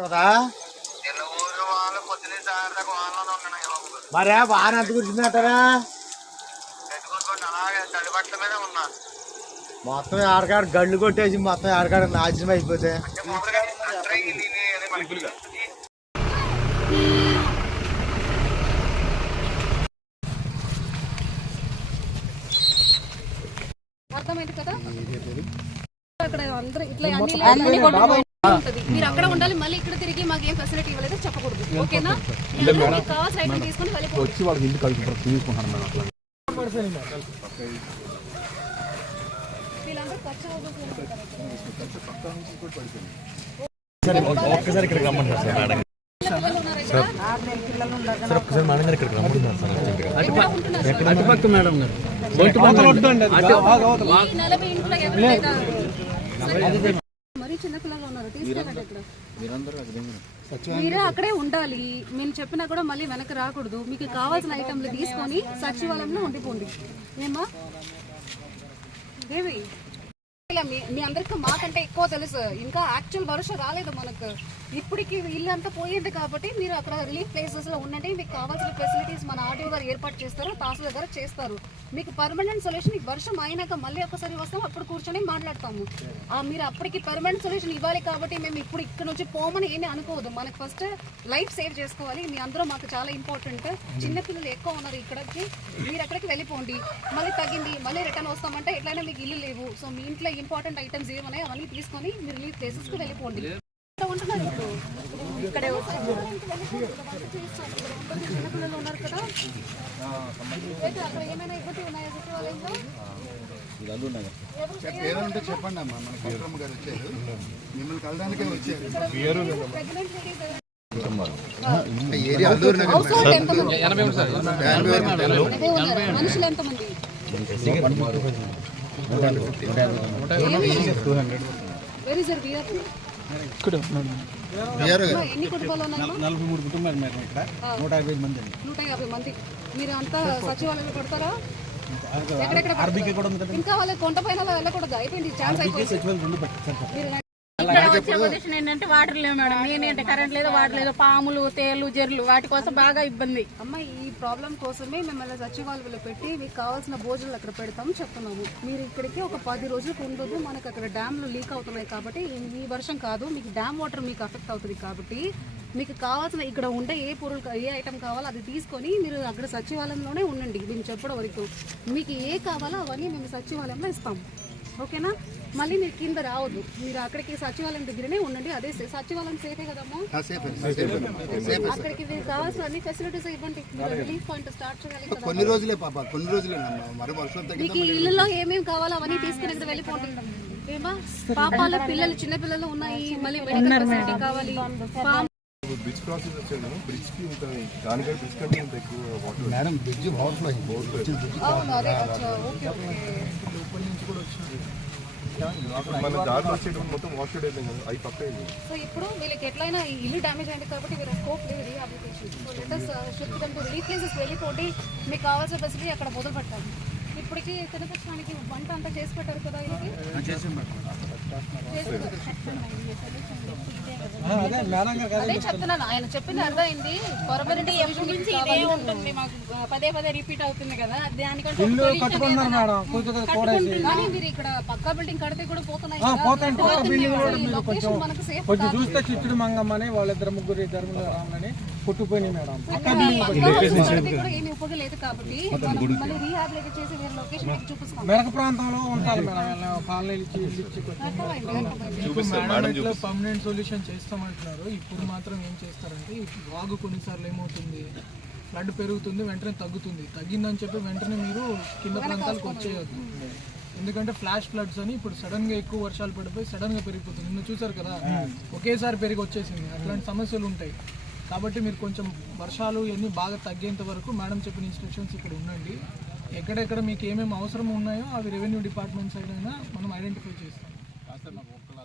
ఊరు. మరే వాన ఎంత ఉన్నా. మొత్తం ఆడకాడ గళ్ళు కొట్టేసి మొత్తం ఆడకాడ నాశనం అయిపోతే. అర్థమైంది కదా? అక్కడ అందరూ ఇట్లా అన్ని. మీరు అక్కడ ఉండాలి మళ్ళీ ఇక్కడ తిరిగి మాకు ఏం ఫెసిలిటీ ఇవ్వలేదు చెప్పకూడదు. ఓకేనా? కావాల్సిన ఐటమ్ తీసుకొని వచ్చి వాళ్ళకి తీసుకుంటాను మేడం అట్లా. వీళ్ళందరూ ఖర్చు అవ్వబోతున్నారు ఒక్కసారి ఇక్కడికి రమ్మంటారు సార్? మేడం. సార్ ఒక్కసారి మేడం గారు ఇక్కడికి రమ్మంటున్నారు సార్ అర్జెంటుగా. అటుపక్క మేడం గారు. ఈ నలభై ఇంట్లో ఎవరు మరీ చిన్నపిల్లలు ఉన్నారు తీసుకెళ్ళండి ఇక్కడ. మీరే అక్కడే ఉండాలి. మేము చెప్పినా కూడా మళ్ళీ వెనక్కి రాకూడదు. మీకు కావాల్సిన ఐటమ్లు తీసుకొని సచివాలయంలో ఉండిపోండి. ఏమా? దేవి మీ అందరికి మాకంటే ఎక్కువ తెలుసు. ఇంకా యాక్చువల్ వర్షం రాలేదు మనకు. ఇప్పటికి ఇల్లు అంతా పోయింది కాబట్టి మీరు అక్కడ రిలీఫ్ ప్లేసెస్లో ఉండండి. మీకు కావాల్సిన ఫెసిలిటీస్ మన ఆర్టీఓ గారు ఏర్పాటు చేస్తారు తహసీల్దార్ గారు చేస్తారు. మీకు పర్మనెంట్ సొల్యూషన్ ఈ వర్షం అయినాక మళ్ళీ ఒకసారి వస్తాం అప్పుడు కూర్చొని మాట్లాడతాము. మీరు అప్పటికి పర్మనెంట్ సొల్యూషన్ ఇవ్వాలి కాబట్టి మేము ఇప్పుడు ఇక్కడ నుంచి పోమని ఏమీ అనుకోవద్దు. మనకు ఫస్ట్ లైఫ్ సేవ్ చేసుకోవాలి. మీ అందరూ మాకు చాలా ఇంపార్టెంట్ చిన్నపిల్లలు ఎక్కువ ఉన్నారు ఇక్కడికి. మీరు అక్కడికి వెళ్ళిపోండి. మళ్ళీ తగ్గింది మళ్ళీ రిటర్న్ వస్తామంటే ఎట్లయినా మీకు ఇల్లు లేవు. సో మీ ఇంట్లో ఇంపార్టెంట్ ఐటమ్స్ ఏమన్నాయి అవన్నీ తీసుకొని మీరు రిలీఫ్ ప్లేసెస్కి వెళ్ళిపోండి. ఉంటున్నారు ఇప్పుడు. ఇక్కడే చిన్నపిల్లలు ఉన్నారు కదా అయితే అక్కడ ఏమైనా ఇబ్బంది ఉన్నాయా సచివాలయంలో ఏదంటే చెప్పండి అమ్మా మన కౌరమ్మ గారు వచ్చారు. మిమ్మల్ని కలడానికే వచ్చారు? ఏరియా అల్లూరు నగర్ మనుషులు ఎంతమంది వెరీ సార్ గారు. ఎన్ని కుటుంబాలు నలభై మూడు కుటుంబాలు మేడం ఇక్కడ. నూట యాభై మంది అండి. నూట యాభై మంది. మీరు అంతా సచివాలయంలో కొడతారా ఎక్కడెక్కడ ఆర్బీకే కూడా ఉంది ఇంకా వాళ్ళ కొండ పైన అలా వెళ్ళకూడదు? అయిపోయింది ఛాన్స్ అయిపోయింది. ఇక్కడ వచ్చే పొజిషన్ ఏంటంటే వాటర్ లేవు మేడం. ఏంటంటే కరెంట్ లేదు వాటర్ లేదు పాములు తేలు జర్లు వాటి కోసం బాగా ఇబ్బంది. అమ్మ ఈ ప్రాబ్లం కోసమే మిమ్మల్ని సచివాలయంలో పెట్టి మీకు కావాల్సిన భోజనాలు అక్కడ పెడతాము చెప్తున్నాము. మీరు ఇక్కడికి ఒక పది రోజులకు ఉండదు మనకు అక్కడ డ్యామ్లు లీక్ అవుతున్నాయి కాబట్టి ఈ- వర్షం కాదు మీకు డ్యామ్ వాటర్ మీకు అఫెక్ట్ అవుతుంది కాబట్టి మీకు కావాల్సిన ఇక్కడ ఉండే ఏ పొరులు ఏ ఐటమ్ కావాలో అది తీసుకొని మీరు అక్కడ సచివాలయంలోనే ఉండండి. మేము చెప్పడం వరకు. మీకు ఏ కావాలో అవన్నీ మేము సచివాలయంలో ఇస్తాము ఓకేనా? మళ్ళీ మీరు కింద రావద్దు. మీరు అక్కడికి సచివాలయం దగ్గరనే ఉండండి. అదే సచివాలయం సేఫే కదమ్మా? అక్కడికి మీరు కావాల్సిన అన్ని ఫెసిలిటీస్ ఇవ్వండి. మీరు రిలీఫ్ పాయింట్ స్టార్ట్ చేయాలి కదా కొన్ని రోజులే పాప కొన్ని తగ్గి మీకు ఇల్లులో ఏమేమి కావాలో అవన్నీ తీసుకుని ఇక్కడ వెళ్ళిపోండి. ఏమా? పాపాల పిల్లలు చిన్న పిల్లలు ఉన్నాయి. మళ్ళీ మెడికల్ ఫెసిలిటీ కావాలి. ఫామ్ బ్రిడ్జ్ క్రాసింగ్ వచ్చాను బ్రిడ్జ్కి ఇంకా దానికంటే బ్రిడ్జ్ కంటే ఇంత ఎక్కువ వాటర్ మేడం బ్రిడ్జ్ అదే అచ్చా, ఓకే మన దారిలో వచ్చేటప్పుడు మొత్తం వాష్ అయిపోయింది కదా అవి పక్క అయింది సో ఇప్పుడు వీళ్ళకి ఎట్లయినా ఈ ఇల్లు డ్యామేజ్ అయింది కాబట్టి వీళ్ళ స్కోప్ లేదు rehabilitation so let us shift them to relief places వెళ్ళిపోండి. మీకు కావాల్సిన ఫెసిలిటీ అక్కడ మొదలు పెట్టాలి ఇప్పటికి తినపక్షానికి వంట అంతా చేసి పెట్టారు కదా చేసి అదే చెప్తున్నాను. ఆయన చెప్పింది అర్థమైంది. పర్మనెంట్ ఎప్పటి నుంచి ఇదే ఉంటుంది మాకు. పదే పదే రిపీట్ అవుతుంది కదా. దానికంటే కానీ మీరు ఇక్కడ పక్కా బిల్డింగ్ కడితే కూడా పోతున్నాయి మనకు సేఫ్ కొంచెం చూస్తే చిచ్చుడు మంగమ్మని వాళ్ళిద్దరు ముగ్గురు ధర్మలు రామని పుట్టుపోయినాయి మేడం. పక్కా బిల్డింగ్ కడితే కూడా ఏమీ కాబట్టి చేసి వేరే లొకేషన్ చూపిస్తాం. మెరక ప్రాంతంలో ఉంటారు మేడం. కాలనీలు ఇచ్చి పర్మనెంట్ సొల్యూషన్ చేస్తామంటున్నారు. ఇప్పుడు మాత్రం ఏం చేస్తారంటే వాగు కొన్నిసార్లు ఏమవుతుంది? ఫ్లడ్ పెరుగుతుంది వెంటనే తగ్గుతుంది. తగ్గిందని చెప్పి వెంటనే మీరు కింద ప్రాంతాలకు వచ్చేయొద్దు. ఎందుకంటే ఫ్లాష్ ఫ్లడ్స్ అని ఇప్పుడు సడన్గా ఎక్కువ వర్షాలు పడిపోయి సడన్గా పెరిగిపోతుంది. నిన్న చూసారు కదా? ఒకేసారి పెరిగి వచ్చేసింది. అట్లాంటి సమస్యలు ఉంటాయి. కాబట్టి మీరు కొంచెం వర్షాలు ఇవన్నీ బాగా తగ్గేంత వరకు మేడం చెప్పిన ఇన్స్ట్రక్షన్స్ ఇక్కడ ఉండండి. ఎక్కడెక్కడ మీకు ఏమేమి అవసరం ఉన్నాయో అవి రెవెన్యూ డిపార్ట్మెంట్ సైడ్ అయినా మనం ఐడెంటిఫై చేస్తాం.